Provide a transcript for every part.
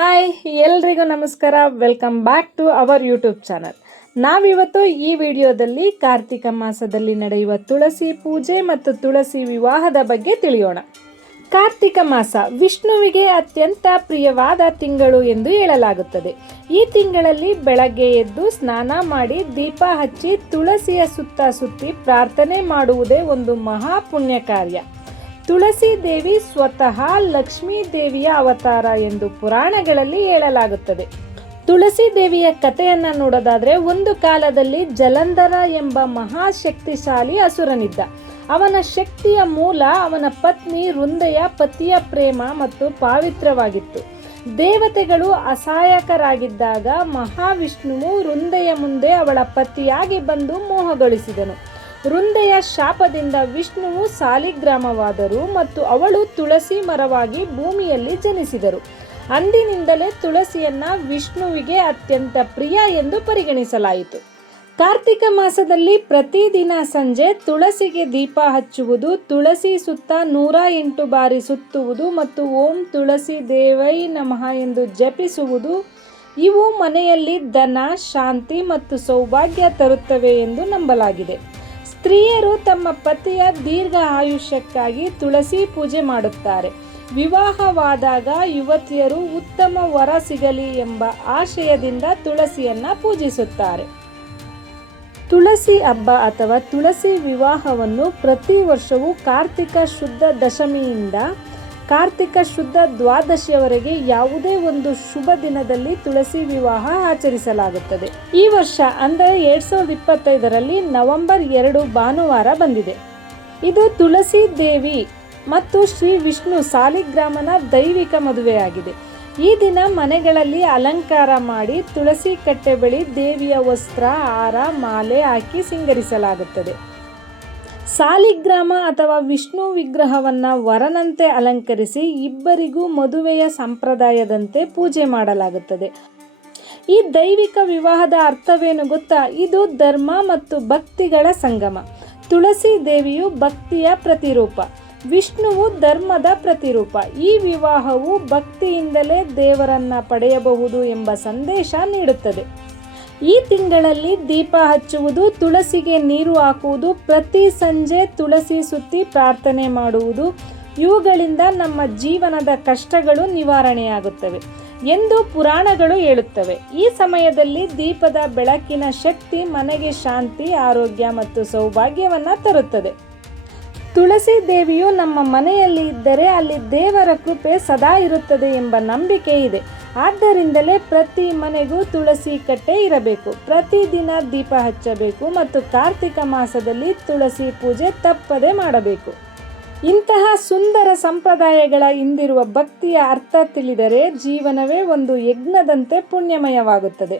Hi, ಎಲ್ರಿಗೂ ನಮಸ್ಕಾರ. Welcome back to our YouTube channel ನಾವಿವತ್ತು ಈ ವಿಡಿಯೋದಲ್ಲಿ ಕಾರ್ತಿಕ ಮಾಸದಲ್ಲಿ ನಡೆಯುವ ತುಳಸಿ ಪೂಜೆ ಮತ್ತು ತುಳಸಿ ವಿವಾಹದ ಬಗ್ಗೆ ತಿಳಿಯೋಣ. ಕಾರ್ತಿಕ ಮಾಸ ವಿಷ್ಣುವಿಗೆ ಅತ್ಯಂತ ಪ್ರಿಯವಾದ ತಿಂಗಳು ಎಂದು ಹೇಳಲಾಗುತ್ತದೆ. ಈ ತಿಂಗಳಲ್ಲಿ ಬೆಳಗ್ಗೆ ಎದ್ದು ಸ್ನಾನ ಮಾಡಿ ದೀಪ ಹಚ್ಚಿ ತುಳಸಿಯ ಸುತ್ತ ಸುತ್ತಿ ಪ್ರಾರ್ಥನೆ ಮಾಡುವುದೇ ಒಂದು ಮಹಾ ಪುಣ್ಯ ಕಾರ್ಯ ತುಳಸಿ ದೇವಿ ಸ್ವತಃ ಲಕ್ಷ್ಮೀ ದೇವಿಯ ಅವತಾರ ಎಂದು ಪುರಾಣಗಳಲ್ಲಿ ಹೇಳಲಾಗುತ್ತದೆ. ತುಳಸಿ ದೇವಿಯ ಕಥೆಯನ್ನ ನೋಡೋದಾದ್ರೆ ಒಂದು ಕಾಲದಲ್ಲಿ ಜಲಂಧರ ಎಂಬ ಮಹಾಶಕ್ತಿಶಾಲಿ ಅಸುರನಿದ್ದ. ಅವನ ಶಕ್ತಿಯ ಮೂಲ ಅವನ ಪತ್ನಿ ವೃಂದೆಯ ಪತಿಯ ಪ್ರೇಮ ಮತ್ತು ಪಾವಿತ್ರವಾಗಿತ್ತು. ದೇವತೆಗಳು ಅಸಹಾಯಕರಾಗಿದ್ದಾಗ ಮಹಾವಿಷ್ಣುವು ವೃಂದೆಯ ಮುಂದೆ ಅವಳ ಪತಿಯಾಗಿ ಬಂದು ಮೋಹಗೊಳಿಸಿದನು. ವೃಂದೆಯ ಶಾಪದಿಂದ ವಿಷ್ಣುವು ಸಾಲಿಗ್ರಾಮವಾದರು ಮತ್ತು ಅವಳು ತುಳಸಿ ಮರವಾಗಿ ಭೂಮಿಯಲ್ಲಿ ಜನಿಸಿದರು. ಅಂದಿನಿಂದಲೇ ತುಳಸಿಯನ್ನ ವಿಷ್ಣುವಿಗೆ ಅತ್ಯಂತ ಪ್ರಿಯ ಎಂದು ಪರಿಗಣಿಸಲಾಯಿತು. ಕಾರ್ತಿಕ ಮಾಸದಲ್ಲಿ ಪ್ರತಿದಿನ ಸಂಜೆ ತುಳಸಿಗೆ ದೀಪ ಹಚ್ಚುವುದು, ತುಳಸಿ ಸುತ್ತ ನೂರ ಎಂಟು ಬಾರಿ ಸುತ್ತುವುದು ಮತ್ತು ಓಂ ತುಳಸಿ ದೇವೈ ನಮಃ ಎಂದು ಜಪಿಸುವುದು, ಇವು ಮನೆಯಲ್ಲಿ ಧನ, ಶಾಂತಿ ಮತ್ತು ಸೌಭಾಗ್ಯ ತರುತ್ತವೆ ಎಂದು ನಂಬಲಾಗಿದೆ. ಸ್ತ್ರೀಯರು ತಮ್ಮ ಪತಿಯ ದೀರ್ಘ ಆಯುಷ್ಯಕ್ಕಾಗಿ ತುಳಸಿ ಪೂಜೆ ಮಾಡುತ್ತಾರೆ. ವಿವಾಹವಾದಾಗ ಯುವತಿಯರು ಉತ್ತಮ ವರ ಸಿಗಲಿ ಎಂಬ ಆಶಯದಿಂದ ತುಳಸಿಯನ್ನ ಪೂಜಿಸುತ್ತಾರೆ. ತುಳಸಿ ಹಬ್ಬ ಅಥವಾ ತುಳಸಿ ವಿವಾಹವನ್ನು ಪ್ರತಿ ವರ್ಷವೂ ಕಾರ್ತಿಕ ಶುದ್ಧ ದಶಮಿಯಿಂದ ಕಾರ್ತಿಕ ಶುದ್ಧ ದ್ವಾದಶಿಯವರೆಗೆ ಯಾವುದೇ ಒಂದು ಶುಭ ದಿನದಲ್ಲಿ ತುಳಸಿ ವಿವಾಹ ಆಚರಿಸಲಾಗುತ್ತದೆ. ಈ ವರ್ಷ ಅಂದರೆ ಎರಡ್ ಸಾವಿರದ ಇಪ್ಪತ್ತೈದರಲ್ಲಿ ನವೆಂಬರ್ ಎರಡು ಭಾನುವಾರ ಬಂದಿದೆ. ಇದು ತುಳಸಿ ದೇವಿ ಮತ್ತು ಶ್ರೀ ವಿಷ್ಣು ಸಾಲಿಗ್ರಾಮನ ದೈವಿಕ ಮದುವೆಯಾಗಿದೆ. ಈ ದಿನ ಮನೆಗಳಲ್ಲಿ ಅಲಂಕಾರ ಮಾಡಿ ತುಳಸಿ ಕಟ್ಟೆ ಬಳಿ ದೇವಿಯ ವಸ್ತ್ರ, ಹಾರ, ಮಾಲೆ ಹಾಕಿ ಸಿಂಗರಿಸಲಾಗುತ್ತದೆ. ಸಾಲಿಗ್ರಾಮ ಅಥವಾ ವಿಷ್ಣು ವಿಗ್ರಹವನ್ನ ವರನಂತೆ ಅಲಂಕರಿಸಿ ಇಬ್ಬರಿಗೂ ಮದುವೆಯ ಸಂಪ್ರದಾಯದಂತೆ ಪೂಜೆ ಮಾಡಲಾಗುತ್ತದೆ. ಈ ದೈವಿಕ ವಿವಾಹದ ಅರ್ಥವೇನು ಗೊತ್ತಾ? ಇದು ಧರ್ಮ ಮತ್ತು ಭಕ್ತಿಗಳ ಸಂಗಮ. ತುಳಸಿ ದೇವಿಯು ಭಕ್ತಿಯ ಪ್ರತಿರೂಪ. ವಿಷ್ಣುವು ಧರ್ಮದ ಪ್ರತಿರೂಪ. ಈ ವಿವಾಹವು ಭಕ್ತಿಯಿಂದಲೇ ದೇವರನ್ನ ಪಡೆಯಬಹುದು ಎಂಬ ಸಂದೇಶ ನೀಡುತ್ತದೆ. ಈ ತಿಂಗಳಲ್ಲಿ ದೀಪ ಹಚ್ಚುವುದು, ತುಳಸಿಗೆ ನೀರು ಹಾಕುವುದು, ಪ್ರತಿ ಸಂಜೆ ತುಳಸಿ ಸುತ್ತಿ ಪ್ರಾರ್ಥನೆ ಮಾಡುವುದು. ಇವುಗಳಿಂದ ನಮ್ಮ ಜೀವನದ ಕಷ್ಟಗಳು ನಿವಾರಣೆಯಾಗುತ್ತವೆ ಎಂದು ಪುರಾಣಗಳು ಹೇಳುತ್ತವೆ. ಈ ಸಮಯದಲ್ಲಿ ದೀಪದ ಬೆಳಕಿನ ಶಕ್ತಿ ಮನೆಗೆ ಶಾಂತಿ, ಆರೋಗ್ಯ ಮತ್ತು ಸೌಭಾಗ್ಯವನ್ನು ತರುತ್ತದೆ. ತುಳಸಿ ದೇವಿಯು ನಮ್ಮ ಮನೆಯಲ್ಲಿ ಇದ್ದರೆ ಅಲ್ಲಿ ದೇವರ ಕೃಪೆ ಸದಾ ಇರುತ್ತದೆ ಎಂಬ ನಂಬಿಕೆ ಇದೆ. ಆದ್ದರಿಂದಲೇ ಪ್ರತಿ ಮನೆಗೂ ತುಳಸಿ ಕಟ್ಟೆ ಇರಬೇಕು. ಪ್ರತಿದಿನ ದೀಪ ಹಚ್ಚಬೇಕು ಮತ್ತು ಕಾರ್ತಿಕ ಮಾಸದಲ್ಲಿ ತುಳಸಿ ಪೂಜೆ ತಪ್ಪದೆ ಮಾಡಬೇಕು. ಇಂತಹ ಸುಂದರ ಸಂಪ್ರದಾಯಗಳ ಹಿಂದಿರುವ ಭಕ್ತಿಯ ಅರ್ಥ ತಿಳಿದರೆ ಜೀವನವೇ ಒಂದು ಯಜ್ಞದಂತೆ ಪುಣ್ಯಮಯವಾಗುತ್ತದೆ.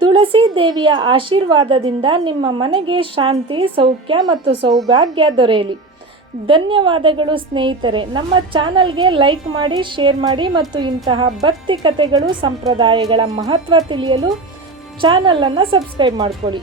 ತುಳಸಿ ದೇವಿಯ ಆಶೀರ್ವಾದದಿಂದ ನಿಮ್ಮ ಮನೆಗೆ ಶಾಂತಿ, ಸೌಖ್ಯ ಮತ್ತು ಸೌಭಾಗ್ಯ ದೊರೆಯಲಿ. ಧನ್ಯವಾದಗಳು ಸ್ನೇಹಿತರೆ. ನಮ್ಮ ಚಾನಲ್ಗೆ ಲೈಕ್ ಮಾಡಿ, ಶೇರ್ ಮಾಡಿ ಮತ್ತು ಇಂತಹ ಭಕ್ತಿ ಕಥೆಗಳು, ಸಂಪ್ರದಾಯಗಳ ಮಹತ್ವ ತಿಳಿಯಲು ಚಾನಲನ್ನು ಸಬ್ಸ್ಕ್ರೈಬ್ ಮಾಡಿಕೊಳ್ಳಿ.